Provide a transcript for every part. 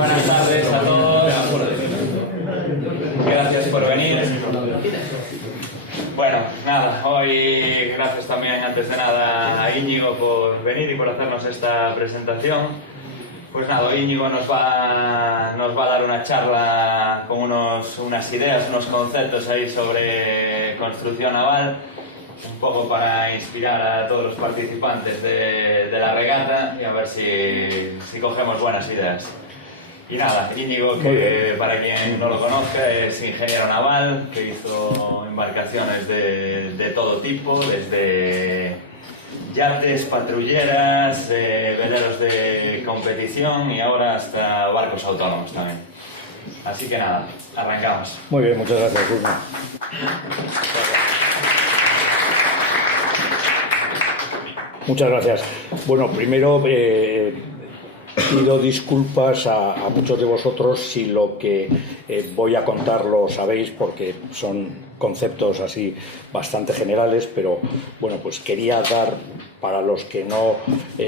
Buenas tardes a todos. Gracias por venir. Bueno, nada, hoy gracias también antes de nada a Íñigo por venir y por hacernos esta presentación. Pues nada, Íñigo nos va a dar una charla con unas ideas, unos conceptos ahí sobre construcción naval, un poco para inspirar a todos los participantes de la regata y a ver si cogemos buenas ideas. Y nada, Íñigo, que para quien no lo conozca, es ingeniero naval, que hizo embarcaciones de todo tipo, desde yates, patrulleras, veleros de competición y ahora hasta barcos autónomos también. Así que nada, arrancamos. Muy bien, muchas gracias, Bruno. Muchas gracias. Bueno, primero pido disculpas a muchos de vosotros si lo que voy a contar lo sabéis, porque son conceptos así bastante generales, pero bueno, pues quería dar, para los que no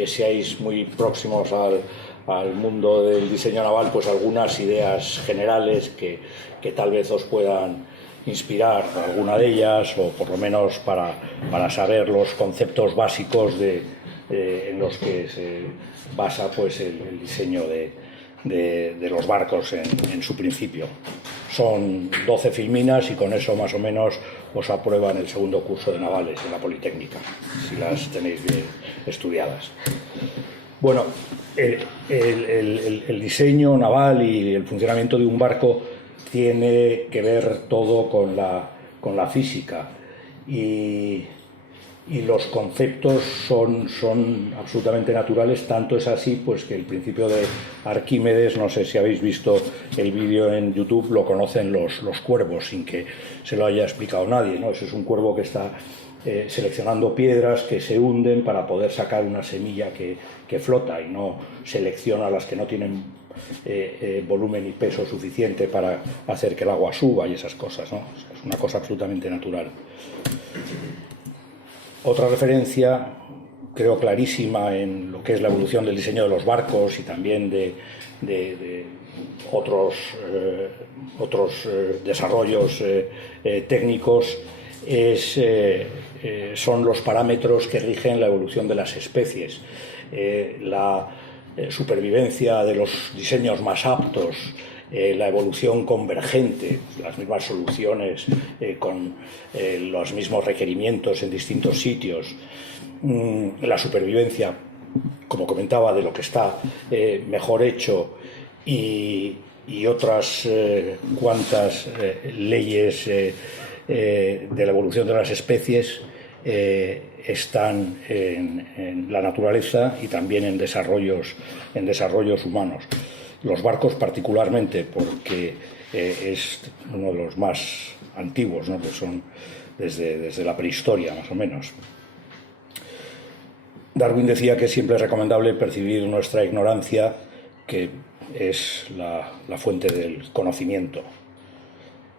seáis muy próximos al mundo del diseño naval, pues algunas ideas generales que tal vez os puedan inspirar alguna de ellas, o por lo menos para saber los conceptos básicos en los que se basa pues el diseño de los barcos en su principio. Son 12 filminas y con eso más o menos os aprueban el segundo curso de navales en la Politécnica, si las tenéis bien estudiadas. Bueno, el diseño naval y el funcionamiento de un barco tiene que ver todo con la física y los conceptos son absolutamente naturales. Tanto es así pues que el principio de Arquímedes, no sé si habéis visto el vídeo en YouTube, lo conocen los cuervos sin que se lo haya explicado nadie, ¿no? Ese es un cuervo que está seleccionando piedras que se hunden para poder sacar una semilla que flota, y no selecciona las que no tienen volumen y peso suficiente para hacer que el agua suba y esas cosas, ¿no? Es una cosa absolutamente natural. Otra referencia, creo clarísima, en lo que es la evolución del diseño de los barcos y también de otros desarrollos técnicos, son los parámetros que rigen la evolución de las especies. La supervivencia de los diseños más aptos, la evolución convergente, las mismas soluciones con los mismos requerimientos en distintos sitios, la supervivencia, como comentaba, de lo que está mejor hecho y otras cuantas leyes de la evolución de las especies están en la naturaleza y también en desarrollos humanos. Los barcos particularmente, porque es uno de los más antiguos, ¿no? Pues son desde la prehistoria, más o menos. Darwin decía que siempre es recomendable percibir nuestra ignorancia, que es la fuente del conocimiento.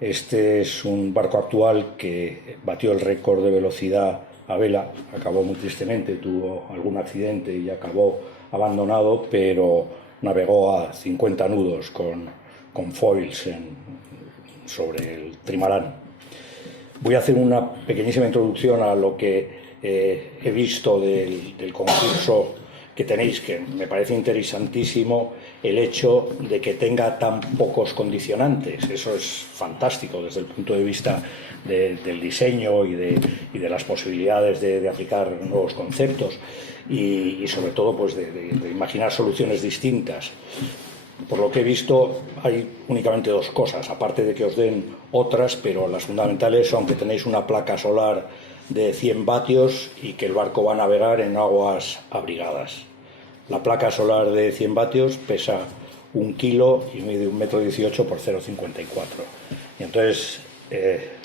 Este es un barco actual que batió el récord de velocidad a vela, acabó muy tristemente, tuvo algún accidente y acabó abandonado, pero navegó a 50 nudos con foils sobre el trimarán. Voy a hacer una pequeñísima introducción a lo que he visto del concurso que tenéis, que me parece interesantísimo el hecho de que tenga tan pocos condicionantes. Eso es fantástico desde el punto de vista del diseño y de las posibilidades de aplicar nuevos conceptos y sobre todo pues de imaginar soluciones distintas. Por lo que he visto hay únicamente dos cosas, aparte de que os den otras, pero las fundamentales son que tenéis una placa solar de 100 vatios y que el barco va a navegar en aguas abrigadas. La placa solar de 100 vatios pesa 1 kilo y mide 1,18 m por 0,54. Y entonces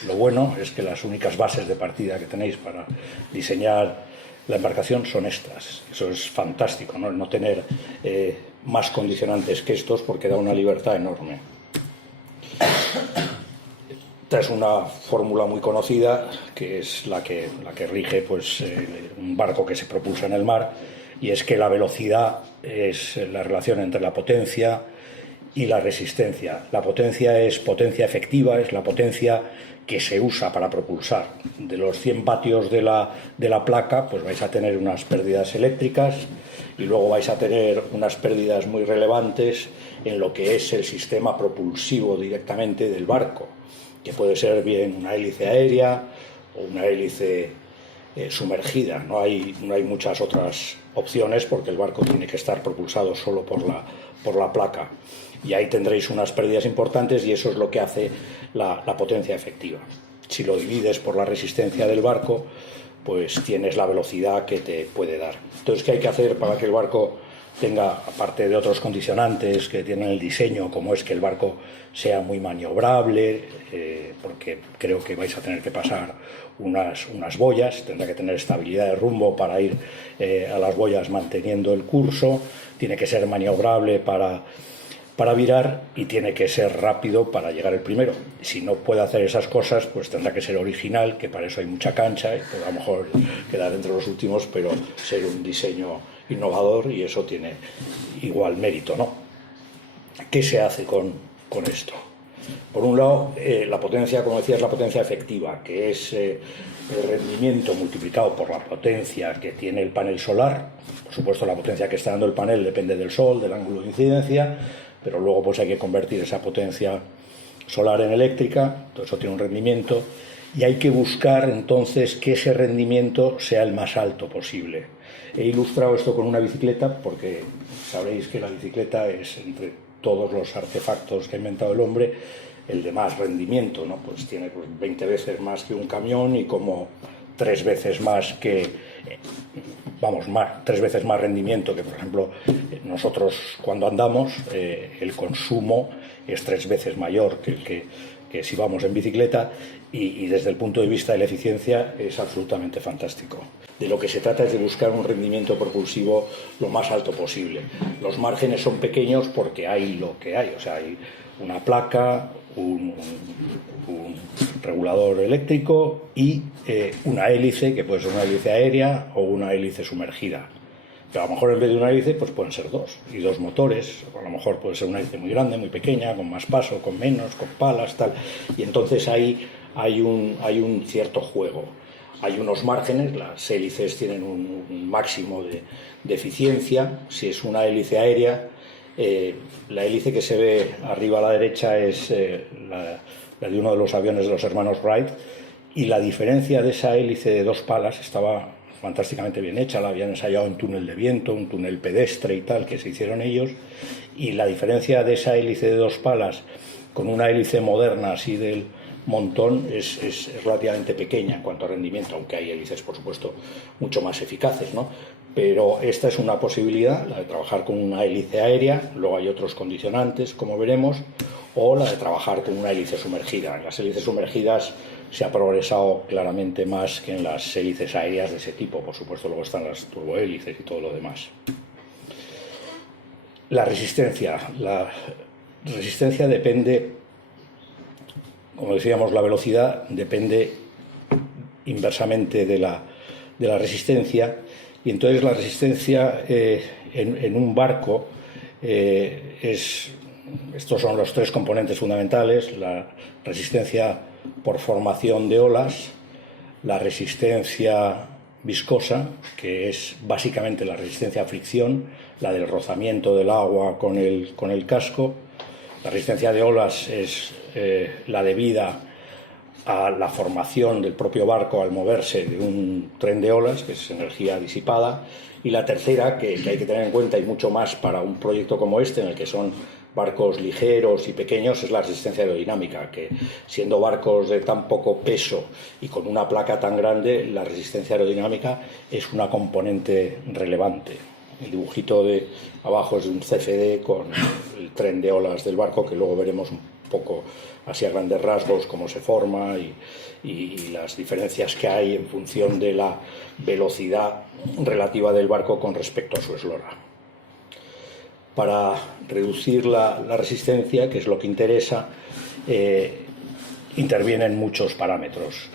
lo bueno es que las únicas bases de partida que tenéis para diseñar la embarcación son estas. Eso es fantástico, ¿no? No tener más condicionantes que estos, porque da una libertad enorme. Esta es una fórmula muy conocida, que es la que rige pues, un barco que se propulsa en el mar, y es que la velocidad es la relación entre la potencia y la resistencia. La potencia es potencia efectiva, es la potencia que se usa para propulsar. De los 100 vatios de la placa, pues vais a tener unas pérdidas eléctricas y luego vais a tener unas pérdidas muy relevantes en lo que es el sistema propulsivo directamente del barco, que puede ser bien una hélice aérea o una hélice sumergida. No hay muchas otras opciones porque el barco tiene que estar propulsado solo por la placa. Y ahí tendréis unas pérdidas importantes y eso es lo que hace la potencia efectiva. Si lo divides por la resistencia del barco, pues tienes la velocidad que te puede dar. Entonces, ¿qué hay que hacer para que el barco tenga, aparte de otros condicionantes que tienen el diseño, como es que el barco sea muy maniobrable, porque creo que vais a tener que pasar unas boyas, tendrá que tener estabilidad de rumbo para ir a las boyas manteniendo el curso, tiene que ser maniobrable para virar y tiene que ser rápido para llegar el primero. Si no puede hacer esas cosas, pues tendrá que ser original, que para eso hay mucha cancha y pues a lo mejor quedar entre los últimos, pero ser un diseño innovador, y eso tiene igual mérito, ¿no? ¿Qué se hace con esto? Por un lado, la potencia, como decía, es la potencia efectiva, que es el rendimiento multiplicado por la potencia que tiene el panel solar. Por supuesto, la potencia que está dando el panel depende del sol, del ángulo de incidencia, pero luego pues hay que convertir esa potencia solar en eléctrica, todo eso tiene un rendimiento, y hay que buscar entonces que ese rendimiento sea el más alto posible. He ilustrado esto con una bicicleta porque sabréis que la bicicleta es, entre todos los artefactos que ha inventado el hombre, el de más rendimiento, ¿no? Pues tiene 20 veces más que un camión y como 3 veces más que, tres veces más rendimiento que, por ejemplo, nosotros cuando andamos, el consumo es 3 veces mayor que si vamos en bicicleta, y desde el punto de vista de la eficiencia es absolutamente fantástico. De lo que se trata es de buscar un rendimiento propulsivo lo más alto posible. Los márgenes son pequeños porque hay lo que hay, o sea, hay una placa, un regulador eléctrico y una hélice, que puede ser una hélice aérea o una hélice sumergida. Pero a lo mejor en vez de una hélice pues pueden ser 2 y 2 motores, o a lo mejor puede ser una hélice muy grande, muy pequeña, con más paso, con menos, con palas, tal. Y entonces ahí hay un cierto juego. Hay unos márgenes, las hélices tienen un máximo de eficiencia. Si es una hélice aérea, la hélice que se ve arriba a la derecha es la de uno de los aviones de los hermanos Wright, y la diferencia de esa hélice de 2 palas estaba fantásticamente bien hecha, la habían ensayado en túnel de viento, un túnel pedestre y tal, que se hicieron ellos, y la diferencia de esa hélice de 2 palas con una hélice moderna así del montón es relativamente pequeña en cuanto a rendimiento, aunque hay hélices, por supuesto, mucho más eficaces, ¿no? Pero esta es una posibilidad, la de trabajar con una hélice aérea, luego hay otros condicionantes, como veremos, o la de trabajar con una hélice sumergida. En las hélices sumergidas se ha progresado claramente más que en las hélices aéreas de ese tipo. Por supuesto, luego están las turbohélices y todo lo demás. La resistencia depende, como decíamos, la velocidad depende inversamente de la resistencia, y entonces la resistencia en un barco estos son los 3 componentes fundamentales: la resistencia por formación de olas, la resistencia viscosa, que es básicamente la resistencia a fricción, la del rozamiento del agua con el casco. La resistencia de olas es la debida a la formación del propio barco al moverse de un tren de olas, que es energía disipada. Y la tercera, que hay que tener en cuenta, y mucho más para un proyecto como este, en el que son barcos ligeros y pequeños, es la resistencia aerodinámica, que siendo barcos de tan poco peso y con una placa tan grande, la resistencia aerodinámica es una componente relevante. El dibujito de abajo es de un CFD con el tren de olas del barco, que luego veremos un poco así a grandes rasgos cómo se forma y las diferencias que hay en función de la velocidad relativa del barco con respecto a su eslora. Para reducir la resistencia, que es lo que interesa, intervienen muchos parámetros.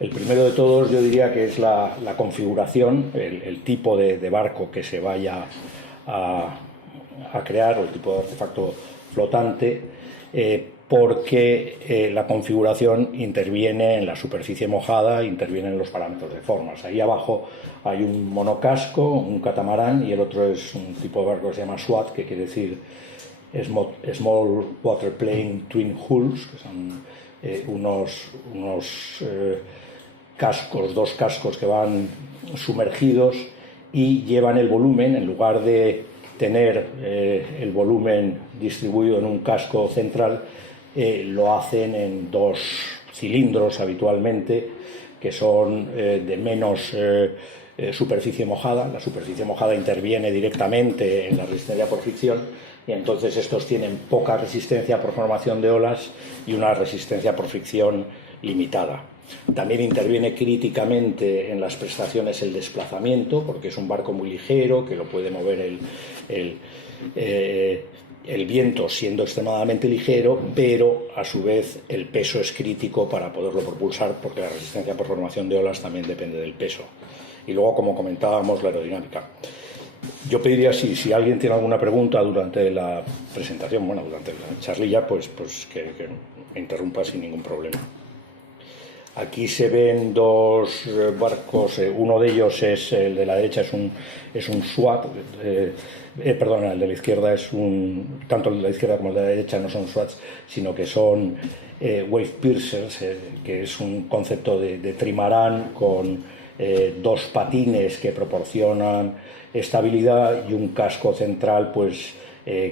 El primero de todos yo diría que es la configuración, el tipo de barco que se vaya a a crear, o el tipo de artefacto flotante, porque la configuración interviene en la superficie mojada, interviene en los parámetros de formas. Ahí abajo hay un monocasco, un catamarán, y el otro es un tipo de barco que se llama SWAT, que quiere decir Small Water Plane Twin Hulls, que son unos cascos, dos cascos que van sumergidos y llevan el volumen, en lugar de tener el volumen distribuido en un casco central, lo hacen en dos cilindros habitualmente, que son de menos superficie mojada. La superficie mojada interviene directamente en la resistencia por fricción, y entonces estos tienen poca resistencia por formación de olas y una resistencia por fricción limitada. También interviene críticamente en las prestaciones el desplazamiento, porque es un barco muy ligero, que lo puede mover el viento siendo extremadamente ligero, pero a su vez el peso es crítico para poderlo propulsar, porque la resistencia por formación de olas también depende del peso. Y luego, como comentábamos, la aerodinámica. Yo pediría, si alguien tiene alguna pregunta durante la presentación, bueno, durante la charlilla, pues que me interrumpa sin ningún problema. Aquí se ven dos barcos, uno de ellos es el de la derecha, es un SWAT, perdón, el de la izquierda es tanto el de la izquierda como el de la derecha no son SWATs, sino que son wave piercers, que es un concepto de trimarán con dos patines que proporcionan estabilidad y un casco central, pues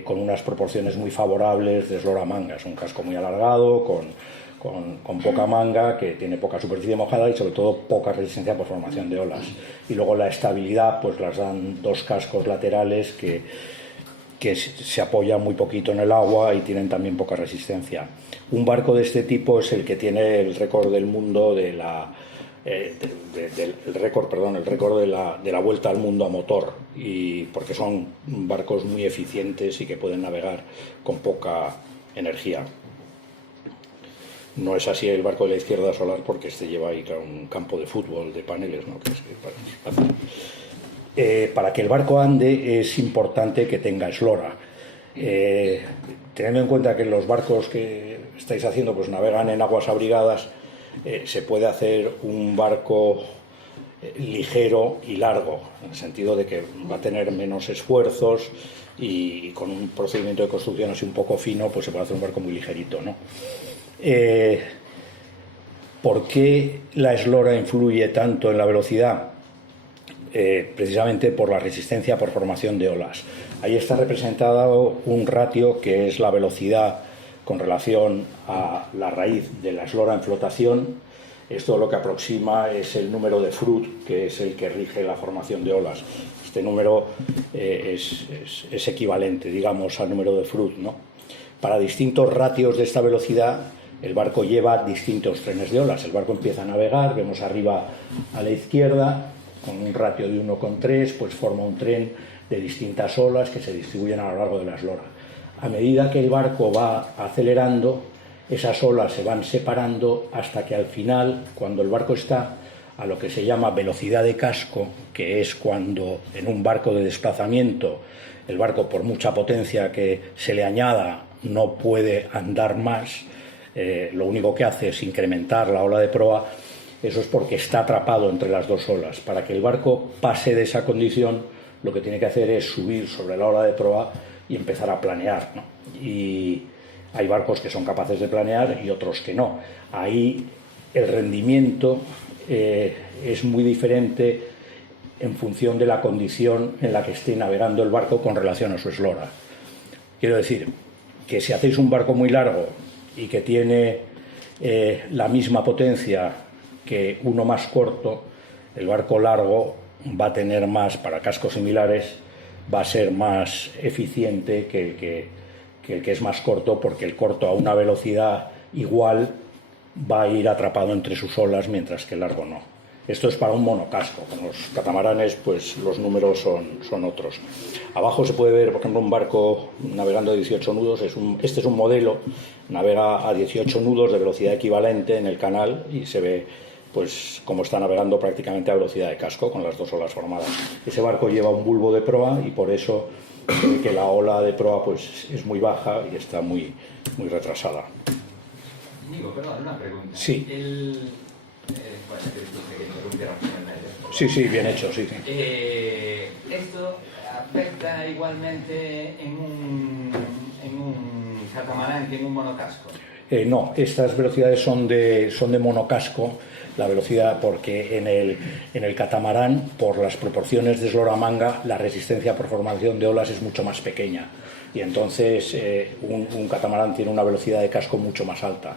con unas proporciones muy favorables de eslora manga. Es un casco muy alargado, con poca manga, que tiene poca superficie mojada y sobre todo poca resistencia por formación de olas. Y luego la estabilidad pues las dan dos cascos laterales que se apoyan muy poquito en el agua y tienen también poca resistencia. Un barco de este tipo es el que tiene el récord del mundo el récord de la vuelta al mundo a motor, y porque son barcos muy eficientes y que pueden navegar con poca energía. No es así el barco de la izquierda solar, porque este lleva ahí un campo de fútbol de paneles, ¿no? Para que el barco ande es importante que tenga eslora. Teniendo en cuenta que los barcos que estáis haciendo pues navegan en aguas abrigadas, se puede hacer un barco ligero y largo, en el sentido de que va a tener menos esfuerzos, y con un procedimiento de construcción así un poco fino, pues se puede hacer un barco muy ligerito, ¿no? ¿Por qué la eslora influye tanto en la velocidad? Precisamente por la resistencia por formación de olas. Ahí está representado un ratio que es la velocidad con relación a la raíz de la eslora en flotación. Esto lo que aproxima es el número de Froude, que es el que rige la formación de olas. Este número es equivalente, digamos, al número de Froude, ¿no? Para distintos ratios de esta velocidad, el barco lleva distintos trenes de olas. El barco empieza a navegar, vemos arriba a la izquierda, con un ratio de 1,3, pues forma un tren de distintas olas que se distribuyen a lo largo de la eslora. A medida que el barco va acelerando, esas olas se van separando hasta que al final, cuando el barco está a lo que se llama velocidad de casco, que es cuando en un barco de desplazamiento el barco, por mucha potencia que se le añada, no puede andar más, lo único que hace es incrementar la ola de proa. Eso es porque está atrapado entre las dos olas. Para que el barco pase de esa condición, lo que tiene que hacer es subir sobre la ola de proa y empezar a planear, ¿no? Y hay barcos que son capaces de planear y otros que no. Ahí el rendimiento es muy diferente en función de la condición en la que esté navegando el barco con relación a su eslora. Quiero decir que si hacéis un barco muy largo y que tiene la misma potencia que uno más corto, el barco largo va a tener más, para cascos similares, va a ser más eficiente que el que es más corto, porque el corto a una velocidad igual va a ir atrapado entre sus olas, mientras que el largo no. Esto es para un monocasco. Con los catamaranes pues los números son otros. Abajo se puede ver, por ejemplo, un barco navegando a 18 nudos. Este es un modelo, navega a 18 nudos de velocidad equivalente en el canal, y se ve pues como está navegando prácticamente a velocidad de casco, con las dos olas formadas. Ese barco lleva un bulbo de proa, y por eso que la ola de proa pues, es muy baja y está muy retrasada. Digo, perdón, una pregunta. Sí. Bueno, que interrumpiera en medio. Sí, bien hecho, sí. ¿Esto afecta igualmente en un catamarán que en un monocasco? No, estas velocidades son de monocasco, la velocidad, porque en el catamarán, por las proporciones de eslora manga, la resistencia por formación de olas es mucho más pequeña. Y entonces un catamarán tiene una velocidad de casco mucho más alta.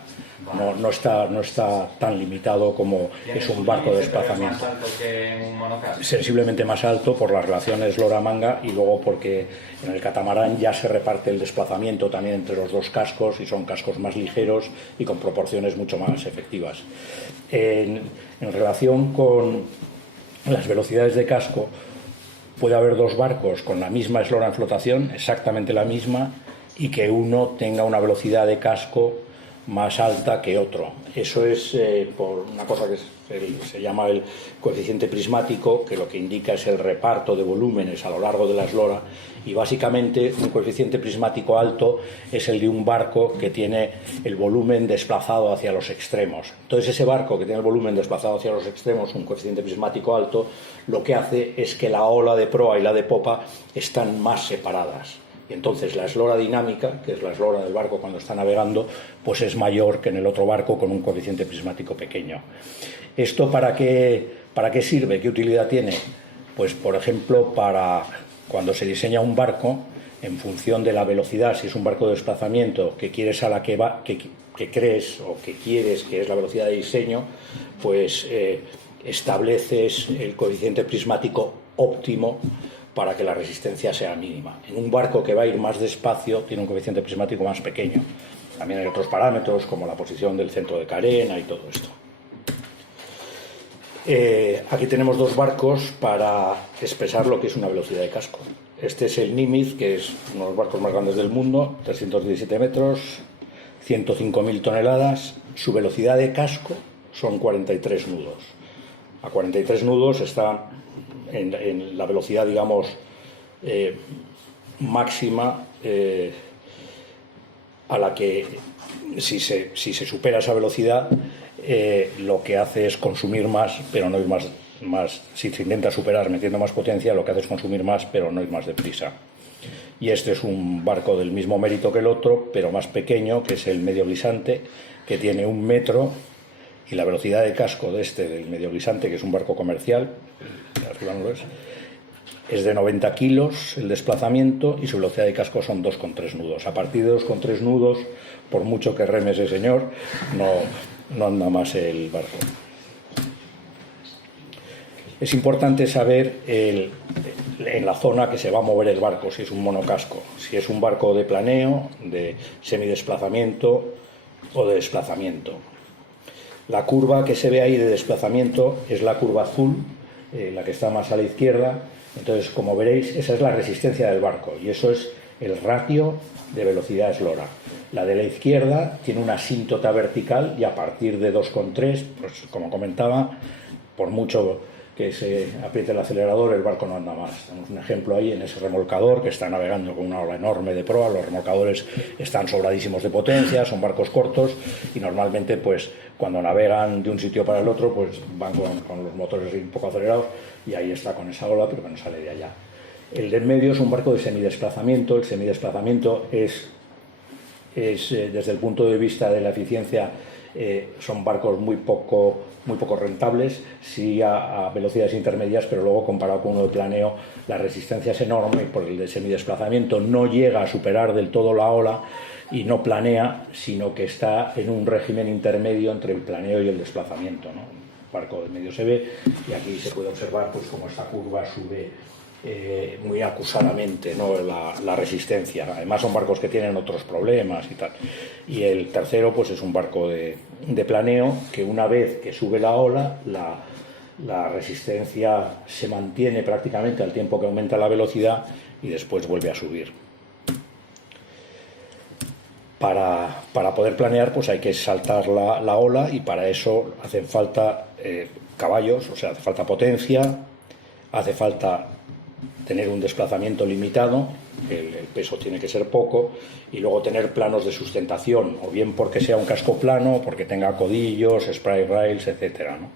No está tan limitado como es un barco de desplazamiento. ¿Es más alto que un monocasco? Sensiblemente más alto por las relaciones eslora-manga y luego porque en el catamarán ya se reparte el desplazamiento también entre los dos cascos y son cascos más ligeros y con proporciones mucho más efectivas. En relación con las velocidades de casco, puede haber dos barcos con la misma eslora en flotación, exactamente la misma, y que uno tenga una velocidad de casco más alta que otro. Eso es por una cosa que se llama el coeficiente prismático, que lo que indica es el reparto de volúmenes a lo largo de la eslora, y básicamente un coeficiente prismático alto es el de un barco que tiene el volumen desplazado hacia los extremos. Entonces ese barco que tiene el volumen desplazado hacia los extremos, un coeficiente prismático alto, lo que hace es que la ola de proa y la de popa están más separadas. Y entonces la eslora dinámica, que es la eslora del barco cuando está navegando, pues es mayor que en el otro barco con un coeficiente prismático pequeño. ¿Esto para qué sirve? ¿Qué utilidad tiene? Pues, por ejemplo, para cuando se diseña un barco, en función de la velocidad, si es un barco de desplazamiento que quieres a la que va, que crees o que quieres que es la velocidad de diseño, pues estableces el coeficiente prismático óptimo para que la resistencia sea mínima. En un barco que va a ir más despacio tiene un coeficiente prismático más pequeño. También hay otros parámetros como la posición del centro de carena y todo esto. Aquí tenemos dos barcos para expresar lo que es una velocidad de casco. Este es el Nimitz, que es uno de los barcos más grandes del mundo, 317 metros, 105.000 toneladas. Su velocidad de casco son 43 nudos. A 43 nudos está en la velocidad, digamos, máxima, a la que si se supera esa velocidad, lo que hace es consumir más, pero no ir más. Si se intenta superar metiendo más potencia, lo que hace es consumir más, pero no ir más deprisa. Y este es un barco del mismo mérito que el otro, pero más pequeño, que es el Medio Glisante, que tiene 1 metro, y la velocidad de casco de del Medio Glisante, que es un barco comercial, arriba no lo es de 90 kilos el desplazamiento, y su velocidad de casco son 2,3 nudos. A partir de 2,3 nudos, por mucho que reme ese señor, no anda más el barco. Es importante saber en la zona que se va a mover el barco, si es un monocasco, si es un barco de planeo, de semidesplazamiento o de desplazamiento. La curva que se ve ahí de desplazamiento es la curva azul, la que está más a la izquierda. Entonces, como veréis, esa es la resistencia del barco y eso es el ratio de velocidad eslora. La de la izquierda tiene una asíntota vertical y a partir de 2,3, pues como comentaba, por mucho que se apriete el acelerador, el barco no anda más. Tenemos un ejemplo ahí en ese remolcador que está navegando con una ola enorme de proa. Los remolcadores están sobradísimos de potencia, son barcos cortos y normalmente, pues, cuando navegan de un sitio para el otro, pues van con los motores un poco acelerados y ahí está con esa ola, pero que no sale de allá. El de en medio es un barco de semidesplazamiento. El semidesplazamiento es desde el punto de vista de la eficiencia, son barcos muy poco rentables, sí a velocidades intermedias, pero luego comparado con uno de planeo la resistencia es enorme, porque el de semidesplazamiento no llega a superar del todo la ola y no planea, sino que está en un régimen intermedio entre el planeo y el desplazamiento, ¿no? El barco de medio se ve y aquí se puede observar pues como esta curva sube muy acusadamente, ¿no? la resistencia. Además son barcos que tienen otros problemas y tal. Y el tercero pues es un barco de planeo que una vez que sube la ola, la resistencia se mantiene prácticamente al tiempo que aumenta la velocidad y después vuelve a subir. Para poder planear pues hay que saltar la ola y para eso hacen falta caballos, o sea, hace falta potencia, hace falta tener un desplazamiento limitado el peso tiene que ser poco, y luego tener planos de sustentación, o bien porque sea un casco plano, porque tenga codillos, spray rails, etcétera, ¿no?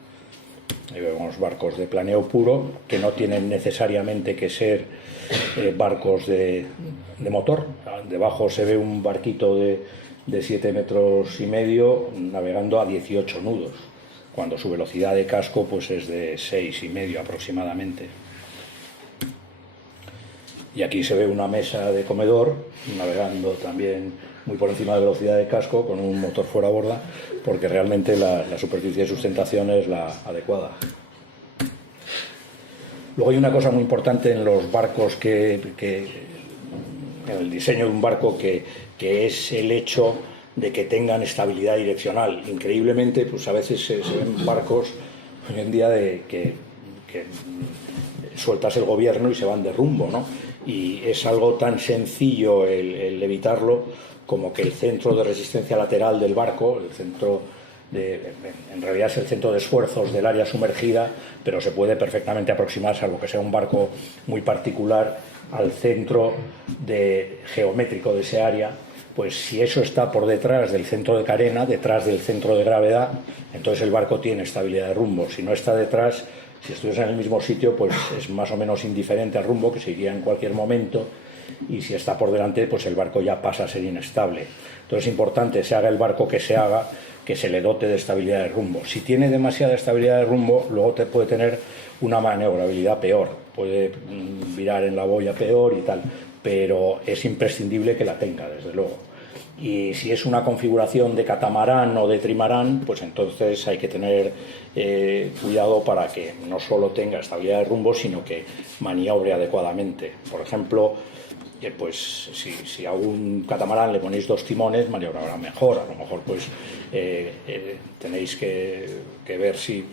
Ahí vemos barcos de planeo puro, que no tienen necesariamente que ser barcos de motor. Debajo se ve un barquito de 7,5 metros navegando a 18 nudos, cuando su velocidad de casco pues es de 6,5 aproximadamente. Y aquí se ve una mesa de comedor navegando también muy por encima de velocidad de casco con un motor fuera borda, porque realmente la superficie de sustentación es la adecuada. Luego hay una cosa muy importante en los barcos en el diseño de un barco que es el hecho de que tengan estabilidad direccional. Increíblemente, pues a veces se ven barcos hoy en día que sueltas el gobierno y se van de rumbo, ¿no? Y es algo tan sencillo el evitarlo como que el centro de resistencia lateral del barco, en realidad es el centro de esfuerzos del área sumergida, pero se puede perfectamente aproximar, salvo que sea un barco muy particular, al centro geométrico de ese área. Pues si eso está por detrás del centro de carena, detrás del centro de gravedad, entonces el barco tiene estabilidad de rumbo. Si no está detrás, si estuviese en el mismo sitio, pues es más o menos indiferente al rumbo, que se iría en cualquier momento, y si está por delante, pues el barco ya pasa a ser inestable. Entonces es importante, se haga el barco que se haga, que se le dote de estabilidad de rumbo. Si tiene demasiada estabilidad de rumbo, luego puede tener una maniobrabilidad peor, puede virar en la boya peor y tal, pero es imprescindible que la tenga, desde luego. Y si es una configuración de catamarán o de trimarán, pues entonces hay que tener cuidado para que no solo tenga estabilidad de rumbo, sino que maniobre adecuadamente. Por ejemplo, pues si a un catamarán le ponéis 2 timones, maniobrará mejor. A lo mejor pues tenéis que ver si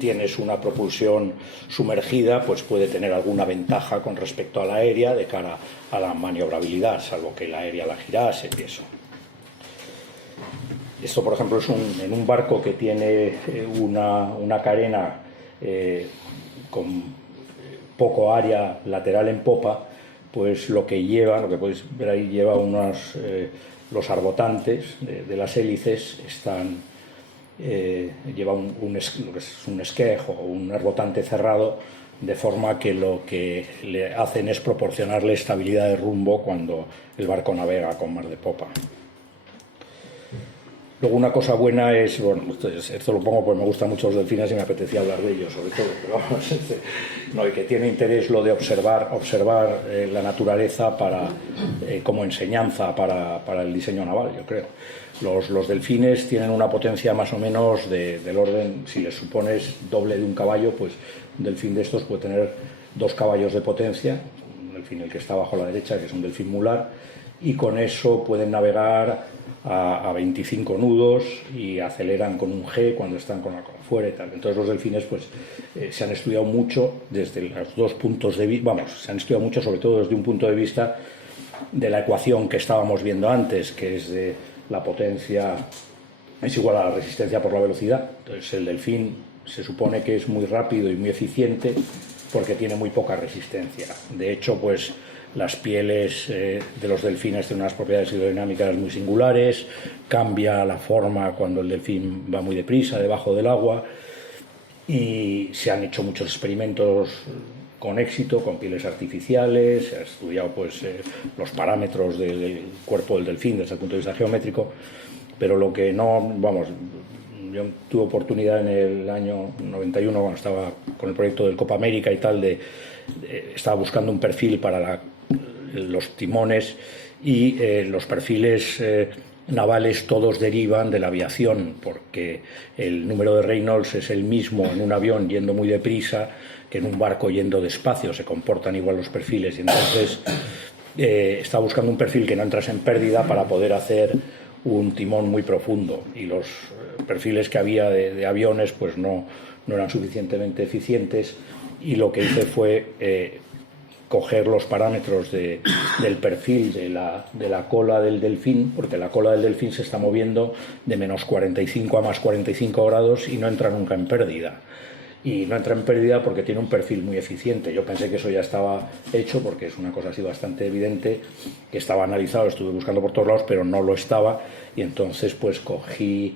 tienes una propulsión sumergida, pues puede tener alguna ventaja con respecto a la aérea de cara a la maniobrabilidad, salvo que la aérea la girase y eso. Esto, por ejemplo, es en un barco que tiene una carena con poco área lateral en popa, pues lo que podéis ver ahí, lleva los arbotantes de las hélices lleva lo que es un esquejo o un arbotante cerrado, de forma que lo que le hacen es proporcionarle estabilidad de rumbo cuando el barco navega con mar de popa. Luego una cosa buena es, bueno, esto lo pongo porque me gustan mucho los delfines y me apetecía hablar de ellos sobre todo, pero vamos, y que tiene interés lo de observar la naturaleza como enseñanza para el diseño naval, yo creo. Los delfines tienen una potencia más o menos del orden, si les supones doble de un caballo, pues un delfín de estos puede tener 2 caballos de potencia, un delfín el que está abajo a la derecha, que es un delfín mular, y con eso pueden navegar a 25 nudos y aceleran con un G cuando están con la cola fuera y tal. Entonces los delfines pues se han estudiado mucho desde los 2 puntos de vista, se han estudiado mucho sobre todo desde un punto de vista de la ecuación que estábamos viendo antes, que es de la potencia es igual a la resistencia por la velocidad. Entonces el delfín se supone que es muy rápido y muy eficiente porque tiene muy poca resistencia. De hecho, pues las pieles de los delfines tienen unas propiedades hidrodinámicas muy singulares, cambia la forma cuando el delfín va muy deprisa debajo del agua, y se han hecho muchos experimentos con éxito con pieles artificiales, se ha estudiado pues los parámetros del cuerpo del delfín desde el punto de vista geométrico, pero lo que no, yo tuve oportunidad en el año 91, cuando estaba con el proyecto del Copa América y tal, estaba buscando un perfil para los timones, y los perfiles navales todos derivan de la aviación, porque el número de Reynolds es el mismo en un avión yendo muy deprisa que en un barco yendo despacio, se comportan igual los perfiles, y entonces estaba buscando un perfil que no entrase en pérdida para poder hacer un timón muy profundo, y los perfiles que había de aviones pues no eran suficientemente eficientes, y lo que hice fue coger los parámetros del perfil de la cola del delfín, porque la cola del delfín se está moviendo de -45 a +45 grados y no entra nunca en pérdida. y no entra en pérdida porque tiene un perfil muy eficiente. Yo pensé que eso ya estaba hecho porque es una cosa así bastante evidente, que estaba analizado, estuve buscando por todos lados, pero no lo estaba, y entonces pues cogí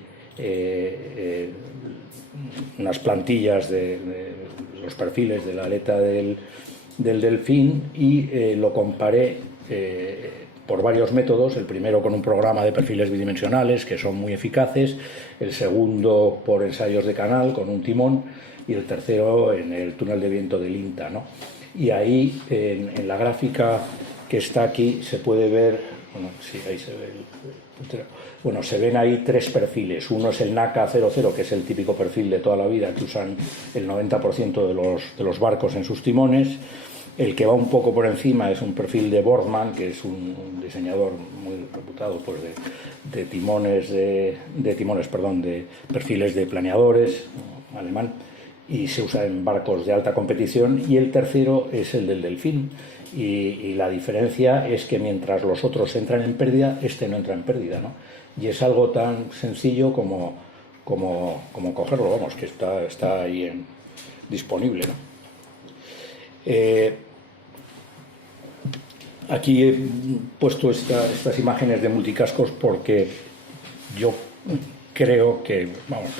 unas plantillas de los perfiles de la aleta del delfín y lo comparé por varios métodos. El primero con un programa de perfiles bidimensionales que son muy eficaces, el segundo por ensayos de canal con un timón y el tercero en el túnel de viento del INTA, ¿no? Y ahí en la gráfica que está aquí se puede ver, bueno, sí, ahí se ve bueno, se ven ahí tres perfiles. Uno es el NACA 00, que es el típico perfil de toda la vida que usan el 90% de los barcos en sus timones. El que va un poco por encima es un perfil de Boardman, que es un diseñador muy reputado pues, de perfiles de planeadores, alemán, y se usa en barcos de alta competición. Y el tercero es el del Delfín, y la diferencia es que mientras los otros entran en pérdida, este no entra en pérdida, ¿no? Y es algo tan sencillo como cogerlo, vamos, que está ahí disponible, ¿no? Aquí he puesto estas imágenes de multicascos porque yo creo que, vamos,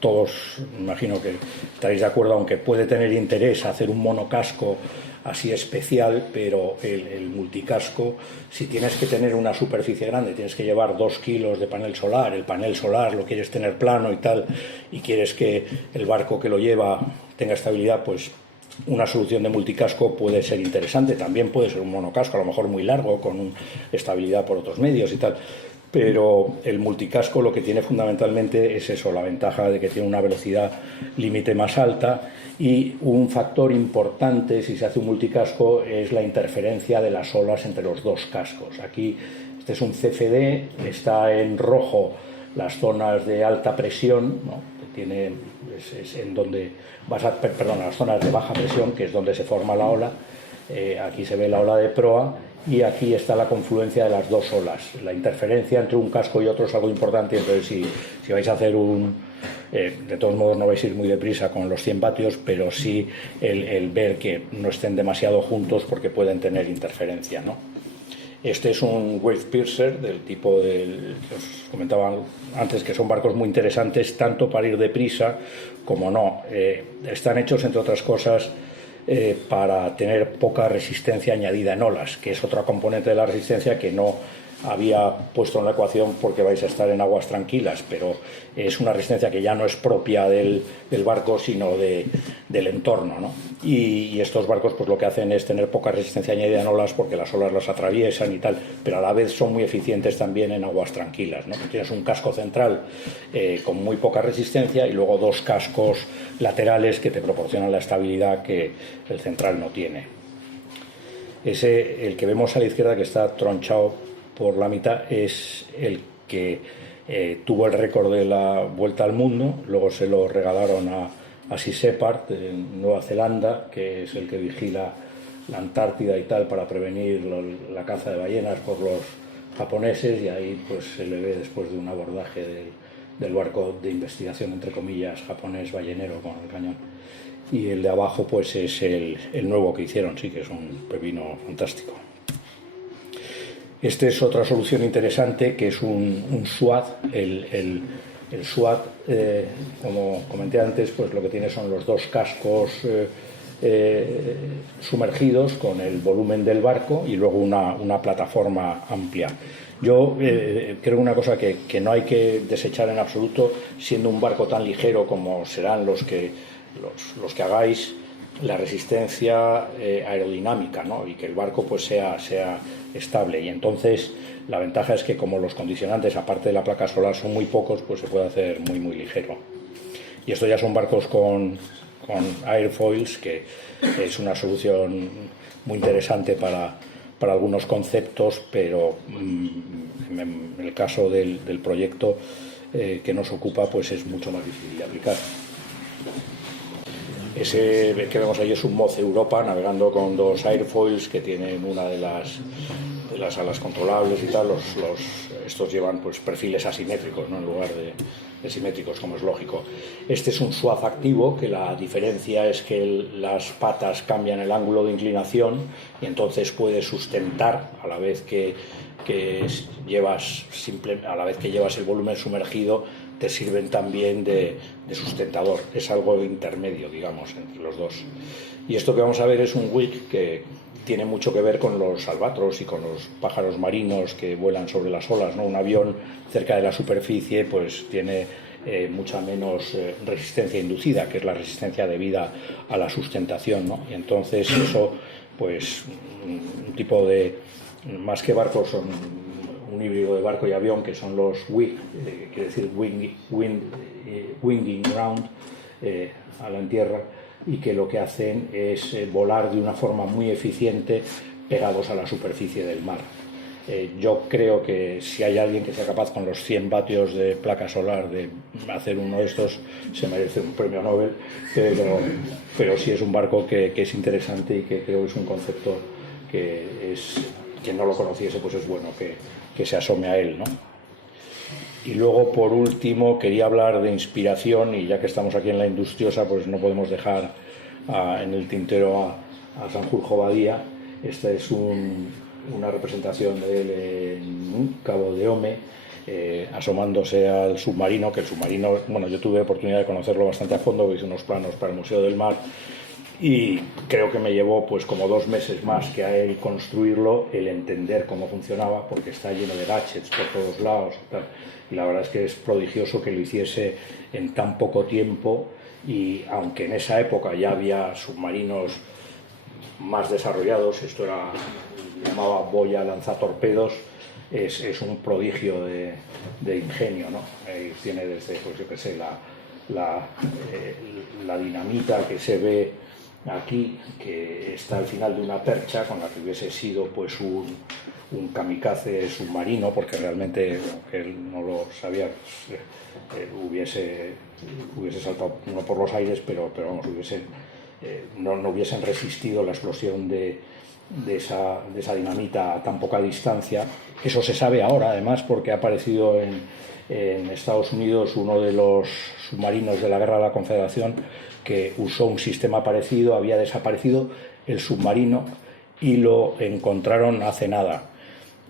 todos, imagino que estaréis de acuerdo, aunque puede tener interés hacer un monocasco así especial, pero el multicasco, si tienes que tener una superficie grande, tienes que llevar 2 kilos de panel solar, el panel solar lo quieres tener plano y tal, y quieres que el barco que lo lleva tenga estabilidad, pues una solución de multicasco puede ser interesante. También puede ser un monocasco, a lo mejor muy largo, con estabilidad por otros medios y tal. Pero el multicasco lo que tiene fundamentalmente es eso, la ventaja de que tiene una velocidad límite más alta, y un factor importante si se hace un multicasco es la interferencia de las olas entre los dos cascos. Aquí este es un CFD, está en rojo las zonas de alta presión, ¿no? Es en donde las zonas de baja presión, que es donde se forma la ola. Aquí se ve la ola de proa y aquí está la confluencia de las dos olas. La interferencia entre un casco y otro es algo importante, entonces si vais a hacer de todos modos no vais a ir muy deprisa con los 100 vatios, pero sí el ver que no estén demasiado juntos porque pueden tener interferencia, ¿no? Este es un wave piercer del tipo que os comentaba antes, que son barcos muy interesantes tanto para ir deprisa como no. Están hechos, entre otras cosas, para tener poca resistencia añadida en olas, que es otra componente de la resistencia que no había puesto en la ecuación porque vais a estar en aguas tranquilas, pero es una resistencia que ya no es propia del barco, sino del entorno, ¿no? Y estos barcos pues lo que hacen es tener poca resistencia añadida en olas porque las olas las atraviesan y tal, pero a la vez son muy eficientes también en aguas tranquilas, ¿no? Tienes un casco central con muy poca resistencia y luego dos cascos laterales que te proporcionan la estabilidad que el central no tiene. El que vemos a la izquierda, que está tronchado por la mitad, es el que tuvo el récord de la vuelta al mundo. Luego se lo regalaron a Sea Shepherd en Nueva Zelanda, que es el que vigila la Antártida y tal para prevenir la caza de ballenas por los japoneses, y ahí pues se le ve después de un abordaje del barco de investigación, entre comillas, japonés ballenero con el cañón. Y el de abajo pues es el nuevo que hicieron, sí, que es un pepino fantástico. Este es otra solución interesante, que es un SWAT. El SWAT, como comenté antes, pues lo que tiene son los dos cascos sumergidos con el volumen del barco y luego una plataforma amplia. Yo creo una cosa que no hay que desechar en absoluto, siendo un barco tan ligero como serán los que hagáis, la resistencia aerodinámica, ¿no? Y que el barco pues sea estable. Y entonces la ventaja es que como los condicionantes, aparte de la placa solar, son muy pocos, pues se puede hacer muy muy ligero. Y estos ya son barcos con airfoils, que es una solución muy interesante para algunos conceptos, pero en el caso del proyecto que nos ocupa, pues es mucho más difícil de aplicar. Ese que vemos ahí es un Moz Europa navegando con dos airfoils que tienen una de las las alas controlables y tal, estos llevan pues perfiles asimétricos, ¿no?, en lugar de simétricos, como es lógico. Este es un SWAF activo, que la diferencia es que las patas cambian el ángulo de inclinación y entonces puedes sustentar a la vez que llevas el volumen sumergido, te sirven también de sustentador. Es algo intermedio, digamos, entre los dos. Y esto que vamos a ver es un wig que tiene mucho que ver con los albatros y con los pájaros marinos que vuelan sobre las olas, ¿no? Un avión cerca de la superficie pues tiene mucha menos resistencia inducida, que es la resistencia debida a la sustentación, ¿no? Y entonces eso, pues un tipo de, más que barcos, son un híbrido de barco y avión, que son los WIG, quiere decir Winging Ground, ala en tierra, y que lo que hacen es volar de una forma muy eficiente pegados a la superficie del mar. Yo creo que si hay alguien que sea capaz con los 100 vatios de placa solar de hacer uno de estos, se merece un premio Nobel, pero sí es un barco que es interesante y que creo que es un concepto que quien no lo conociese, pues es bueno que se asome a él, ¿no? Y luego, por último, quería hablar de inspiración, y ya que estamos aquí en la Industriosa, pues no podemos dejar en el tintero a Sanjurjo Badía. Esta es una representación de él en Cabo de Home, asomándose al submarino, que el submarino, bueno, yo tuve oportunidad de conocerlo bastante a fondo, hice unos planos para el Museo del Mar, y creo que me llevó pues como 2 meses más que a él construirlo, el entender cómo funcionaba, porque está lleno de gadgets por todos lados y tal. Y la verdad es que es prodigioso que lo hiciese en tan poco tiempo, y aunque en esa época ya había submarinos más desarrollados, esto llamaba boya lanzatorpedos, es un prodigio de ingenio, ¿no? Tiene desde, pues yo qué sé, la dinamita que se ve aquí, que está al final de una percha, con la que hubiese sido pues un kamikaze submarino, porque realmente, aunque él no lo sabía, hubiese saltado no por los aires, pero vamos, no hubiesen resistido la explosión de esa dinamita a tan poca distancia. Eso se sabe ahora, además, porque ha aparecido en Estados Unidos uno de los submarinos de la Guerra de la Confederación que usó un sistema parecido. Había desaparecido el submarino y lo encontraron hace nada,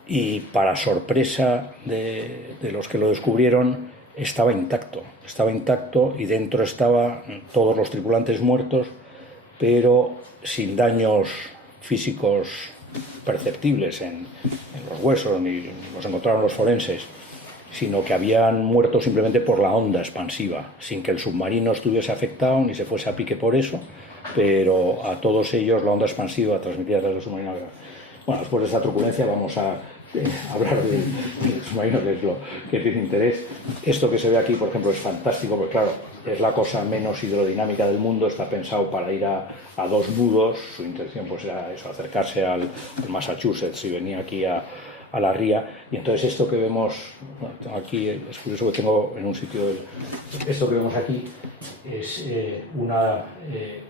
y para sorpresa de los que lo descubrieron, estaba intacto, y dentro estaban todos los tripulantes muertos, pero sin daños físicos perceptibles en los huesos, ni los encontraron los forenses, sino que habían muerto simplemente por la onda expansiva, sin que el submarino estuviese afectado ni se fuese a pique por eso, pero a todos ellos la onda expansiva transmitida a través del submarino. Bueno, después de esta truculencia vamos a hablar del submarino, que es lo que tiene interés. Esto que se ve aquí, por ejemplo, es fantástico, porque claro, es la cosa menos hidrodinámica del mundo, está pensado para ir a 2 nudos, su intención pues era eso, acercarse al Massachusetts, y venía aquí a la ría, y entonces esto que vemos aquí, es curioso que tengo en un sitio, esto que vemos aquí es una de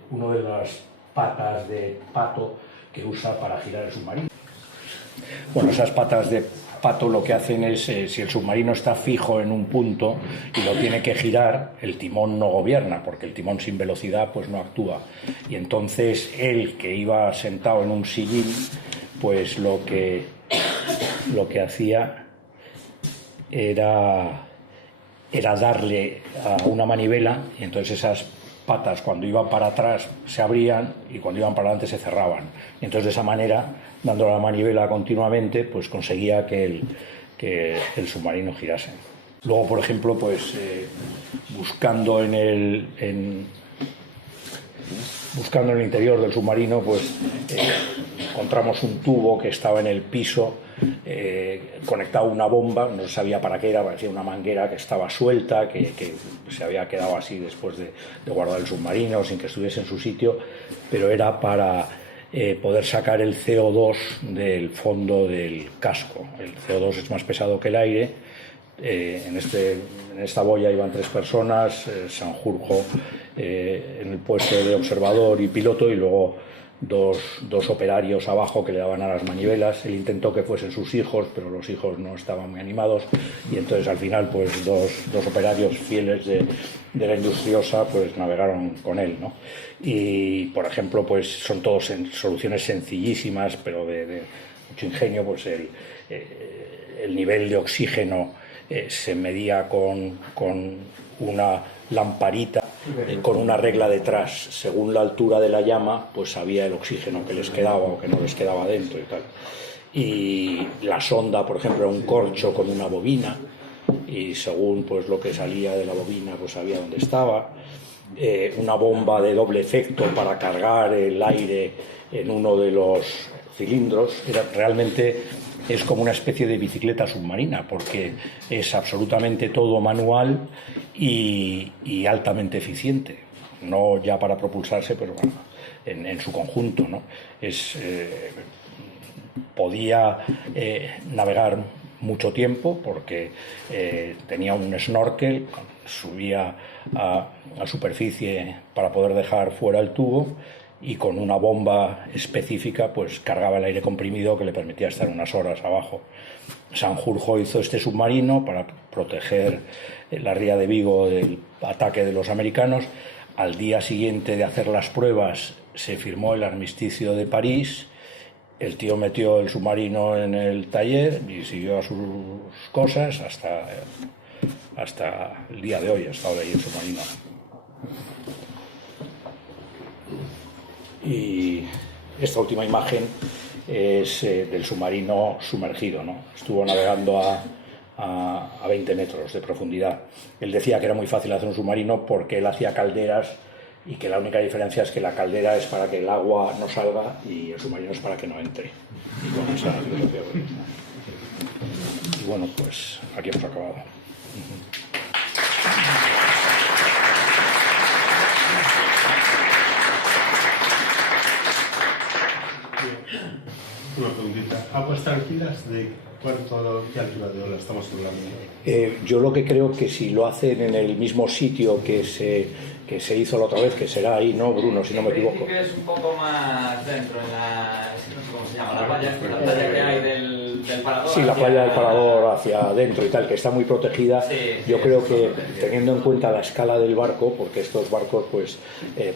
las patas de pato que usa para girar el submarino. Bueno, esas patas de pato lo que hacen es, si el submarino está fijo en un punto y lo tiene que girar, el timón no gobierna, porque el timón sin velocidad pues no actúa. Y entonces él, que iba sentado en un sillín, pues lo que hacía era darle a una manivela, y entonces esas patas, cuando iban para atrás, se abrían, y cuando iban para adelante se cerraban. Y entonces, de esa manera, dándole a la manivela continuamente, pues conseguía que el submarino girase. Luego, por ejemplo, pues buscando en el interior del submarino, pues encontramos un tubo que estaba en el piso, conectado a una bomba, no se sabía para qué era, parecía una manguera que estaba suelta, que se había quedado así después de guardar el submarino, sin que estuviese en su sitio, pero era para poder sacar el CO2 del fondo del casco. El CO2 es más pesado que el aire. En esta boya iban 3 personas, Sanjurjo en el puesto de observador y piloto, y luego dos operarios abajo que le daban a las manivelas. Él intentó que fuesen sus hijos, pero los hijos no estaban muy animados, y entonces al final pues dos operarios fieles de la Industriosa pues navegaron con él, ¿no? Y por ejemplo pues son todos soluciones sencillísimas pero de mucho ingenio. Pues el nivel de oxígeno se medía con una lamparita con una regla detrás. Según la altura de la llama pues sabía el oxígeno que les quedaba o que no les quedaba dentro y tal. Y la sonda, por ejemplo, era un corcho con una bobina, y según pues lo que salía de la bobina pues sabía dónde estaba. Una bomba de doble efecto para cargar el aire en uno de los cilindros. Realmente es como una especie de bicicleta submarina, porque es absolutamente todo manual y altamente eficiente, no ya para propulsarse, pero bueno, en su conjunto, ¿no? Podía navegar mucho tiempo porque tenía un snorkel, subía a superficie para poder dejar fuera el tubo, y con una bomba específica pues cargaba el aire comprimido que le permitía estar unas horas abajo. Sanjurjo hizo este submarino para proteger la ría de Vigo del ataque de los americanos. Al día siguiente de hacer las pruebas se firmó el armisticio de París. El tío metió el submarino en el taller y siguió a sus cosas hasta el día de hoy. Ha estado ahí el submarino. Y esta última imagen es del submarino sumergido, ¿no? Estuvo navegando a 20 metros de profundidad. Él decía que era muy fácil hacer un submarino porque él hacía calderas, y que la única diferencia es que la caldera es para que el agua no salga y el submarino es para que no entre. Y con esa filosofía bonita. Y bueno, pues aquí hemos acabado. Una preguntita. ¿Aguas tranquilas de qué altura de ola estamos hablando? Yo lo que creo que si lo hacen en el mismo sitio que se hizo la otra vez, que será ahí, ¿no, Bruno? Si no me equivoco. Es un poco más dentro, en la... no sé cómo se llama, la playa que hay del Parador. Sí, la playa del Parador hacia adentro y tal, que está muy protegida. Sí, yo creo que teniendo en cuenta la escala del barco, porque estos barcos, pues,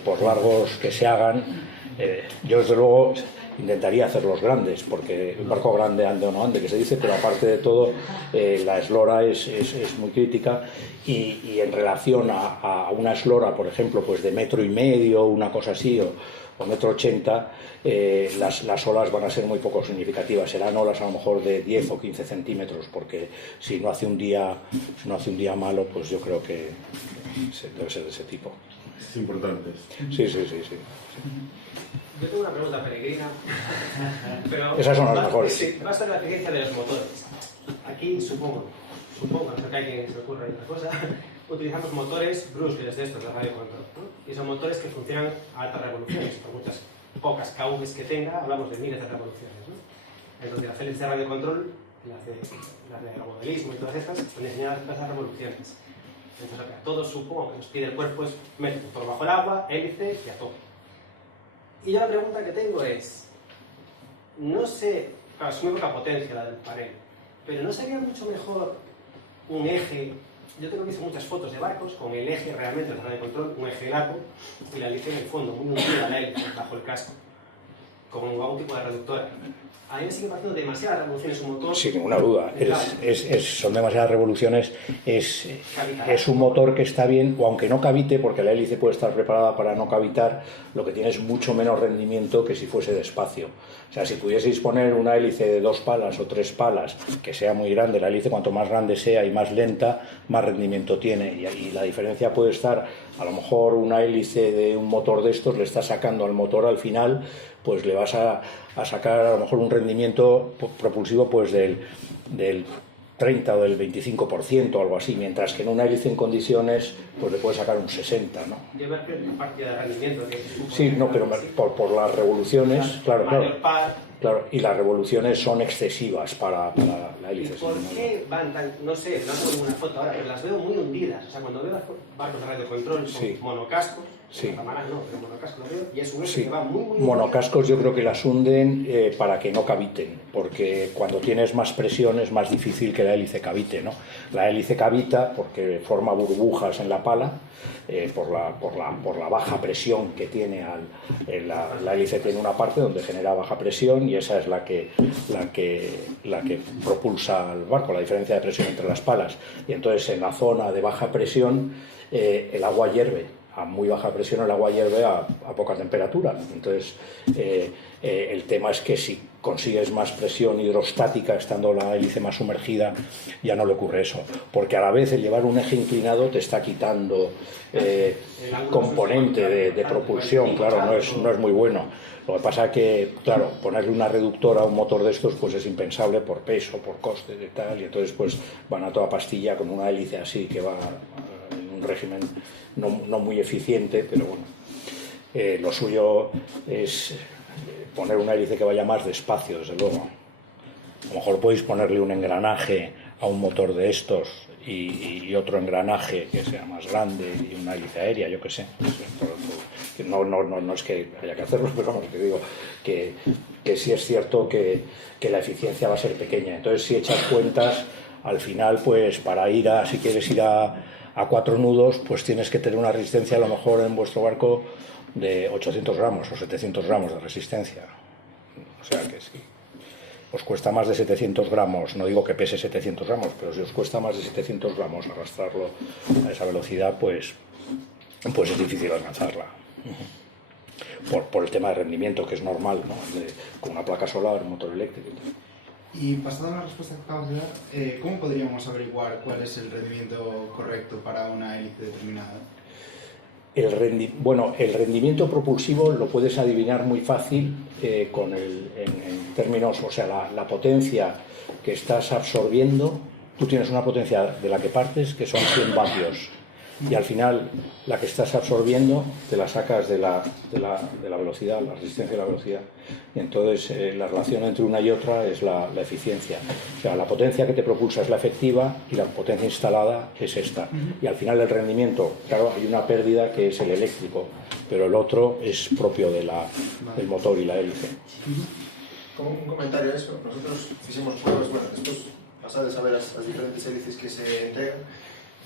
por largos que se hagan, yo desde luego intentaría hacerlos grandes, porque un barco grande ande o no ande, que se dice, pero aparte de todo la eslora es muy crítica, y en relación a una eslora, por ejemplo, pues de 1,5 metros, una cosa así, o 1,80 m, las olas van a ser muy poco significativas. Serán olas a lo mejor de 10 o 15 centímetros, porque si no hace un día malo, pues yo creo que debe ser de ese tipo. Es importante. Sí. Yo tengo una pregunta peregrina, pero esas son las mejores. Sí, va a ser la eficiencia de los motores. Aquí supongo, no sé que a alguien se le ocurra otra cosa, utilizamos motores brusques de estos de radio control, ¿no? Y son motores que funcionan a altas revoluciones, por muchas pocas kVs que tenga, hablamos de miles de revoluciones, ¿no? Entonces las hélices de radio control, las de aeromodelismo y todas estas, están diseñadas para esas revoluciones. Entonces, a todos supongo que nos pide el cuerpo es meter por bajo el agua, hélice y a todo. Y yo la pregunta que tengo es, no sé, claro, es muy poca potencia la del panel, pero ¿no sería mucho mejor un eje? Yo tengo visto muchas fotos de barcos con el eje realmente de radio control, un eje largo, y la hélice en el fondo, muy unida a la hélice, bajo el casco, con algún tipo de reductora. A mí me sigue pareciendo demasiadas revoluciones un motor. Sin ninguna duda, son demasiadas revoluciones. Es un motor que está bien, o aunque no cavite, porque la hélice puede estar preparada para no cavitar, lo que tiene es mucho menos rendimiento que si fuese despacio. O sea, si pudieseis poner una hélice de 2 palas o 3 palas, que sea muy grande, la hélice cuanto más grande sea y más lenta, más rendimiento tiene. Y la diferencia puede estar, a lo mejor una hélice de un motor de estos le está sacando al motor al final, pues le vas a sacar a lo mejor un rendimiento propulsivo pues del 30 o del 25% o algo así, mientras que en una hélice en condiciones pues le puedes sacar un 60, ¿no? Yo me refiero a la partida de rendimiento. Sí, no, pero por las revoluciones, claro. Mayor par, Claro, y las revoluciones son excesivas para la ¿Y hélice. por qué van tan, no sé, no tengo ninguna foto ahora, pero las veo muy hundidas? O sea, cuando veo barcos de radiocontrol con Sí. monocascos, Sí. catamarán no, pero monocascos lo veo, y es un eje Sí, que va muy monocascos yo creo que las hunden para que no caviten, porque cuando tienes más presión es más difícil que la hélice cavite, ¿no? La hélice cavita porque forma burbujas en la pala por la baja presión que tiene la hélice tiene una parte donde genera baja presión y esa es la que propulsa al barco, la diferencia de presión entre las palas. Y entonces en la zona de baja presión el agua hierve. A muy baja presión el agua hierve a poca temperatura. Entonces, el tema es que si consigues más presión hidrostática estando la hélice más sumergida, ya no le ocurre eso. Porque a la vez el llevar un eje inclinado te está quitando componente de propulsión. Claro, no es muy bueno. Lo que pasa es que, claro, ponerle una reductora a un motor de estos pues es impensable por peso, por coste y tal. Y entonces pues van a toda pastilla con una hélice así que va en un régimen no muy eficiente, pero bueno, lo suyo es poner una hélice que vaya más despacio, desde luego. A lo mejor podéis ponerle un engranaje a un motor de estos y otro engranaje que sea más grande y una hélice aérea, yo qué sé. No es que haya que hacerlo, pero vamos, que digo que sí es cierto que la eficiencia va a ser pequeña. Entonces, si echas cuentas, al final, pues para si quieres ir a 4 nudos, pues tienes que tener una resistencia a lo mejor en vuestro barco de 800 gramos o 700 gramos de resistencia. O sea que sí. Os cuesta más de 700 gramos, no digo que pese 700 gramos, pero si os cuesta más de 700 gramos arrastrarlo a esa velocidad, pues es difícil alcanzarla. Por el tema de rendimiento, que es normal, ¿no? Con una placa solar, un motor eléctrico. Y basado en la respuesta que acabas de dar, ¿cómo podríamos averiguar cuál es el rendimiento correcto para una hélice determinada? El rendimiento propulsivo lo puedes adivinar muy fácil en términos, o sea, la potencia que estás absorbiendo. Tú tienes una potencia de la que partes que son 100 vatios y al final la que estás absorbiendo te la sacas de la velocidad, la resistencia de la velocidad. Y entonces la relación entre una y otra es la eficiencia. O sea, la potencia que te propulsa es la efectiva y la potencia instalada es esta. Y al final el rendimiento, claro, hay una pérdida que es el eléctrico, pero el otro es propio del motor y la hélice. Como un comentario a eso, nosotros hicimos pruebas, bueno, después pasar de saber las diferentes hélices que se entregan,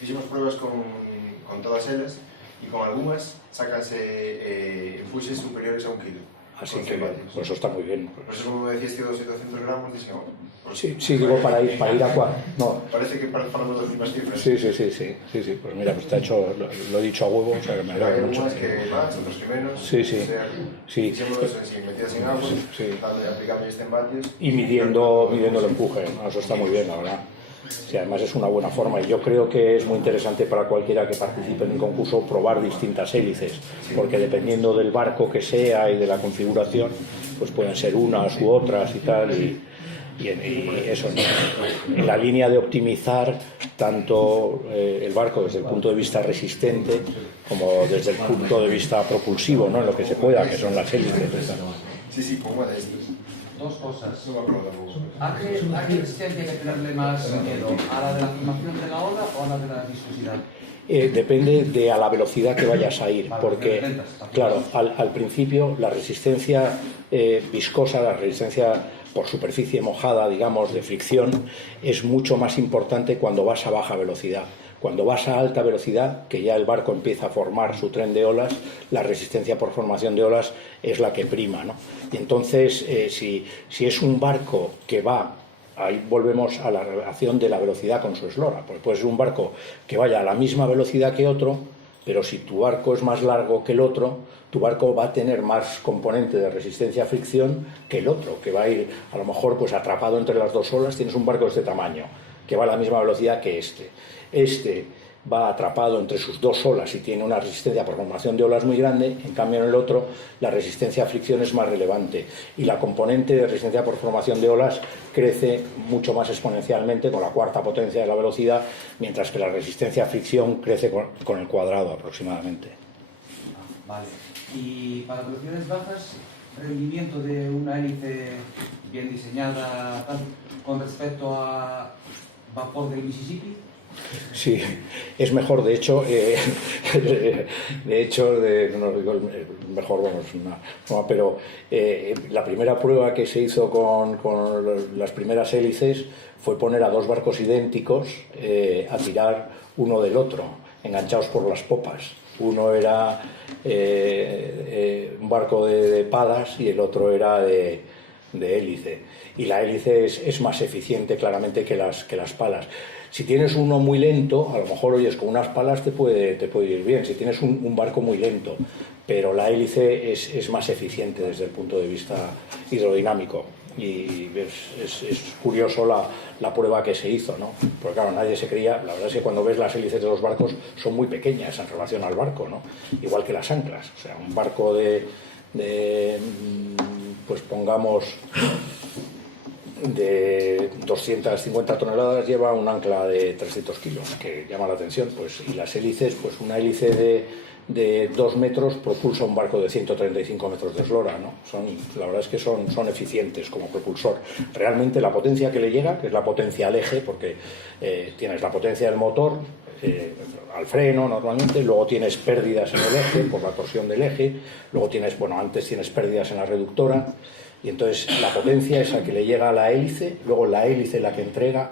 hicimos pruebas con todas ellas y con algunas sacanse empuxes superiores a 1 kilo. Así que pues eso está muy bien. Por eso, como decías, 200 gramos, dije, pues, Sí, digo para ir a 4. No. Parece que para las mismas cifras. Sí. Pues mira, pues está hecho, lo he dicho a huevo, o sea que me Hay alegra mucho. algunas que más, otras que menos. Sí. Hicimos eso en sí, metidas en agua, aplicando este en vatios. Y midiendo el empuje, ¿no? Eso está muy bien, la verdad. Sí, además es una buena forma y yo creo que es muy interesante para cualquiera que participe en un concurso probar distintas hélices, porque dependiendo del barco que sea y de la configuración, pues pueden ser unas u otras y tal, y eso, ¿no? En la línea de optimizar tanto el barco desde el punto de vista resistente como desde el punto de vista propulsivo, ¿no? En lo que se pueda, que son las hélices. Sí, como de estos. Dos cosas. No me acuerdo tampoco. ¿A qué resistencia hay que tenerle más miedo? ¿A la de la formación de la ola o a la de la viscosidad? Depende de a la velocidad que vayas a ir, porque, claro, al principio la resistencia viscosa, la resistencia por superficie mojada, digamos, de fricción, es mucho más importante cuando vas a baja velocidad. Cuando vas a alta velocidad, que ya el barco empieza a formar su tren de olas, la resistencia por formación de olas es la que prima, ¿no? Y entonces, si es un barco que va, ahí volvemos a la relación de la velocidad con su eslora, porque puede ser un barco que vaya a la misma velocidad que otro, pero si tu barco es más largo que el otro, tu barco va a tener más componente de resistencia a fricción que el otro, que va a ir a lo mejor pues atrapado entre las dos olas. Tienes un barco de este tamaño, que va a la misma velocidad que este va atrapado entre sus dos olas y tiene una resistencia por formación de olas muy grande. En cambio en el otro la resistencia a fricción es más relevante y la componente de resistencia por formación de olas crece mucho más exponencialmente con la cuarta potencia de la velocidad, mientras que la resistencia a fricción crece con el cuadrado aproximadamente. Vale. Y para velocidades bajas, rendimiento de una hélice bien diseñada tal, con respecto a vapor del Mississippi? Sí, es mejor, de hecho, no digo el mejor, bueno, es una broma, pero la primera prueba que se hizo con las primeras hélices fue poner a dos barcos idénticos a tirar uno del otro, enganchados por las popas. Uno era un barco de palas y el otro era de hélice. Y la hélice es más eficiente claramente que las palas. Si tienes uno muy lento, a lo mejor, oyes, con unas palas te puede ir bien, si tienes un barco muy lento, pero la hélice es más eficiente desde el punto de vista hidrodinámico. Y es curioso la prueba que se hizo, ¿no? Porque claro, nadie se creía, la verdad es que cuando ves las hélices de los barcos son muy pequeñas en relación al barco, ¿no? Igual que las anclas, o sea, un barco pues pongamos, de 250 toneladas lleva un ancla de 300 kilos, que llama la atención, pues, y las hélices, pues una hélice de 2 metros propulsa un barco de 135 metros de eslora, ¿no? La verdad es que son eficientes como propulsor. Realmente la potencia que le llega, que es la potencia al eje, porque tienes la potencia del motor al freno normalmente, luego tienes pérdidas en el eje por la torsión del eje, luego tienes, antes tienes pérdidas en la reductora, y entonces la potencia esa que le llega a la hélice, luego la hélice la que entrega,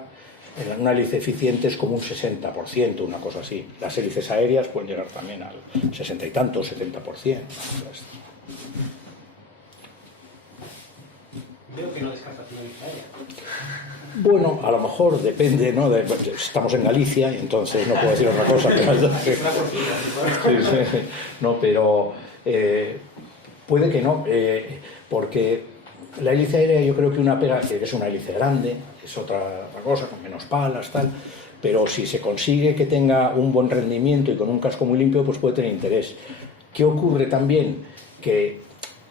una hélice eficiente es como un 60%, una cosa así. Las hélices aéreas pueden llegar también al 60 y tanto, 70%. Veo que no descartas una hélice aérea. Bueno, a lo mejor depende, ¿no? Estamos en Galicia y entonces no puedo decir otra cosa. No, pero puede que no, porque la hélice aérea, yo creo que una pega, que es una hélice grande, es otra cosa, con menos palas, tal, pero si se consigue que tenga un buen rendimiento y con un casco muy limpio, pues puede tener interés. ¿Qué ocurre también? Que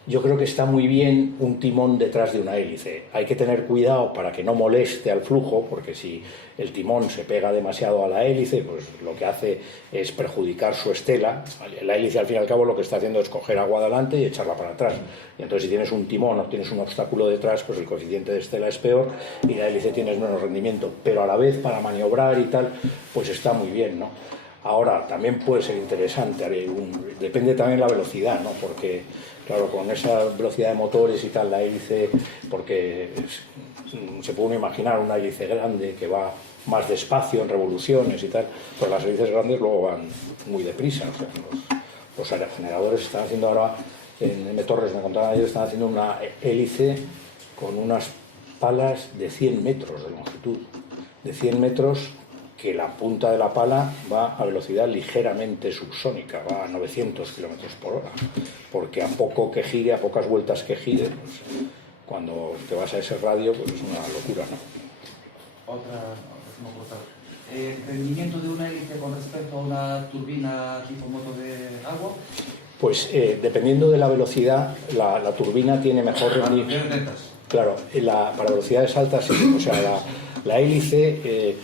yo creo que está muy bien un timón detrás de una hélice. Hay que tener cuidado para que no moleste al flujo, porque si el timón se pega demasiado a la hélice, pues lo que hace es perjudicar su estela. La hélice, al fin y al cabo, lo que está haciendo es coger agua adelante y echarla para atrás. Y entonces, si tienes un timón o tienes un obstáculo detrás, pues el coeficiente de estela es peor y la hélice tienes menos rendimiento. Pero a la vez, para maniobrar y tal, pues está muy bien, ¿no? Ahora, también puede ser interesante, depende también de la velocidad, ¿no? Porque, claro, con esa velocidad de motores y tal, la hélice, porque se puede uno imaginar una hélice grande que va más despacio en revoluciones y tal, pues las hélices grandes luego van muy deprisa. O sea, los aerogeneradores están haciendo ahora, en M. Torres me contaban ayer, están haciendo una hélice con unas palas de 100 metros de longitud, de 100 metros, que la punta de la pala va a velocidad ligeramente subsónica, va a 900 kilómetros por hora, porque a poco que gire, a pocas vueltas que gire, pues, cuando te vas a ese radio, pues es una locura, ¿no? ¿El rendimiento de una hélice con respecto a una turbina tipo motor de agua? Pues dependiendo de la velocidad, la turbina tiene mejor rendimiento. Claro, para velocidades altas, sí. O sea, la hélice...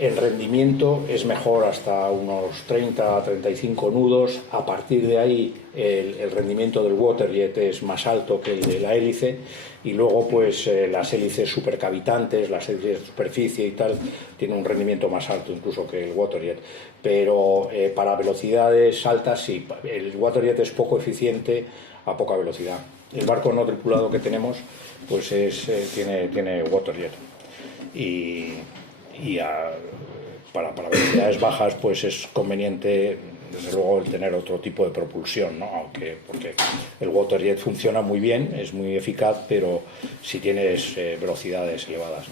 el rendimiento es mejor hasta unos 30 a 35 nudos. A partir de ahí el rendimiento del waterjet es más alto que el de la hélice, y luego pues las hélices supercavitantes, las hélices de superficie y tal, tienen un rendimiento más alto incluso que el waterjet. Pero para velocidades altas sí, el waterjet es poco eficiente a poca velocidad. El barco no tripulado que tenemos pues tiene waterjet, para velocidades bajas pues es conveniente desde luego el tener otro tipo de propulsión, ¿no? Porque el waterjet funciona muy bien, es muy eficaz, pero si tienes velocidades elevadas.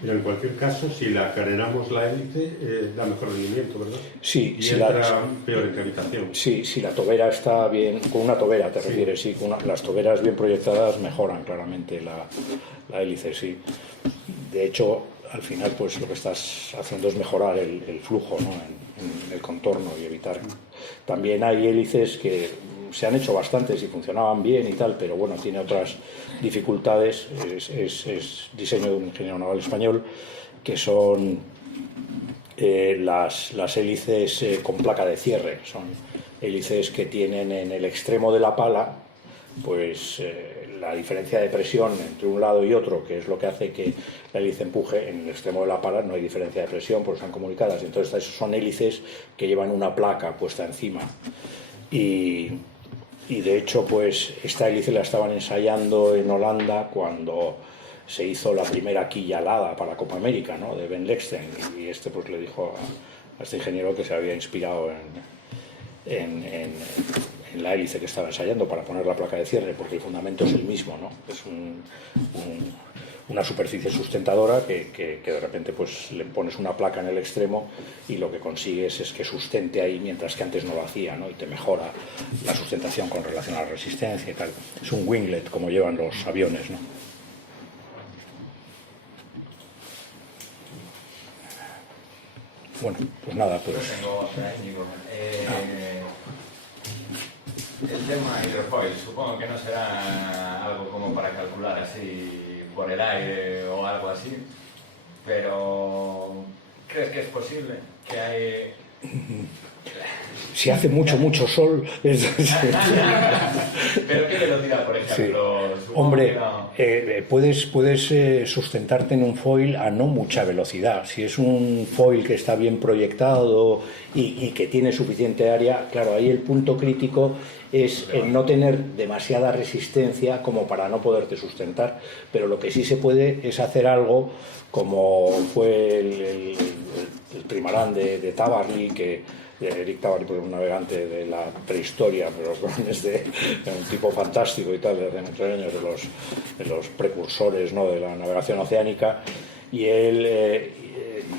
Pero en cualquier caso, si la carenamos la hélice, da mejor rendimiento, ¿verdad? Sí, y si entra peor en cavitación. Sí, si la tobera está bien, con una tobera te refieres, sí, las toberas bien proyectadas mejoran claramente la hélice, sí. De hecho, al final, pues lo que estás haciendo es mejorar el flujo, ¿no? en el contorno y evitar. También hay hélices que se han hecho bastantes y funcionaban bien y tal, pero bueno, tiene otras dificultades. Es diseño de un ingeniero naval español, que son las hélices con placa de cierre. Son hélices que tienen en el extremo de la pala, pues la diferencia de presión entre un lado y otro, que es lo que hace que la hélice empuje, en el extremo de la pala no hay diferencia de presión porque están comunicadas. Entonces son hélices que llevan una placa puesta encima. Y de hecho, pues esta hélice la estaban ensayando en Holanda cuando se hizo la primera quilla alada para Copa América, ¿no?, de Ben Lexten, y este pues le dijo a este ingeniero que se había inspirado en la hélice que estaba ensayando para poner la placa de cierre, porque el fundamento es el mismo, ¿no? Es una superficie sustentadora que de repente pues le pones una placa en el extremo y lo que consigues es que sustente ahí, mientras que antes no lo hacía, ¿no? Y te mejora la sustentación con relación a la resistencia y tal. Es un winglet como llevan los aviones, ¿no? Bueno, pues nada, pues... El tema hidrofoil, supongo que no será algo como para calcular así por el aire o algo así, pero ¿crees que es posible? Que hay... Si hace mucho sol... ¿Pero qué velocidad, por ejemplo? Sí. Hombre, puedes sustentarte en un foil a no mucha velocidad. Si es un foil que está bien proyectado y que tiene suficiente área, claro, ahí el punto crítico es el no tener demasiada resistencia como para no poderte sustentar. Pero lo que sí se puede es hacer algo como fue el trimarán de Tabarly, de Eric Tabarly, un navegante de la prehistoria, pero es un tipo fantástico y tal, de hace muchos años, de los precursores, ¿no?, de la navegación oceánica, y él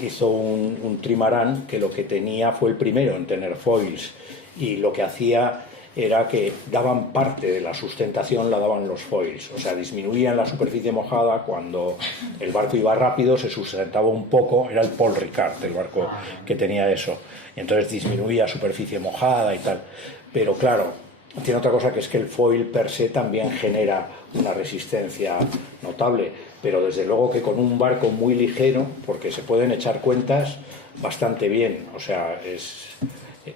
hizo un trimarán que lo que tenía fue el primero en tener foils, y lo que hacía era que daban parte de la sustentación, la daban los foils, o sea, disminuían la superficie mojada. Cuando el barco iba rápido se sustentaba un poco, era el Paul Ricard el barco que tenía eso, y entonces disminuía superficie mojada y tal. Pero claro, tiene otra cosa, que es que el foil per se también genera una resistencia notable, pero desde luego que con un barco muy ligero, porque se pueden echar cuentas bastante bien, o sea, es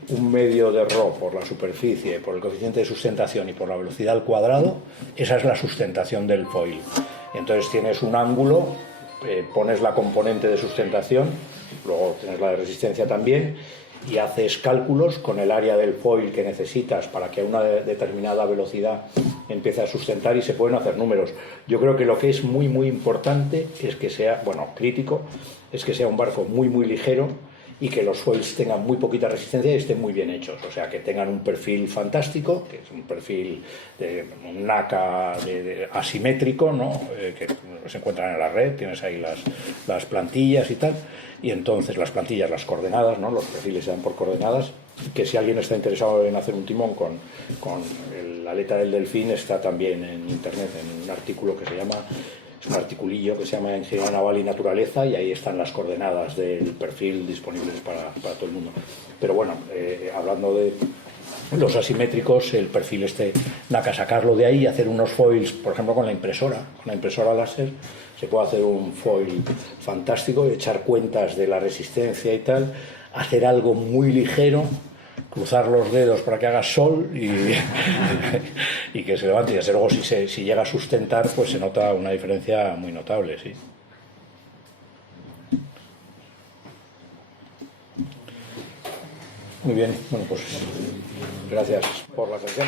un medio de rho por la superficie, por el coeficiente de sustentación y por la velocidad al cuadrado, esa es la sustentación del foil. Entonces tienes un ángulo, pones la componente de sustentación, luego tienes la de resistencia también, y haces cálculos con el área del foil que necesitas para que a una determinada velocidad empiece a sustentar, y se pueden hacer números. Yo creo que lo que es muy importante es que sea, bueno, crítico, es que sea un barco muy ligero y que los foils tengan muy poquita resistencia y estén muy bien hechos, o sea, que tengan un perfil fantástico, que es un perfil de un NACA asimétrico, ¿no?, que se encuentran en la red, tienes ahí las plantillas y tal, y entonces las plantillas, las coordenadas, ¿no?, los perfiles se dan por coordenadas, que si alguien está interesado en hacer un timón con la aleta del delfín, está también en internet, en un artículo que se llama... Es un articulillo que se llama Ingeniería Naval y Naturaleza, y ahí están las coordenadas del perfil disponibles para todo el mundo. Pero bueno, hablando de los asimétricos, el perfil NACA, sacarlo de ahí y hacer unos foils, por ejemplo, con la impresora láser, se puede hacer un foil fantástico, echar cuentas de la resistencia y tal, hacer algo muy ligero, cruzar los dedos para que haga sol y que se levante. Y desde luego, si llega a sustentar, pues se nota una diferencia muy notable, sí. Muy bien, bueno, pues gracias por la atención.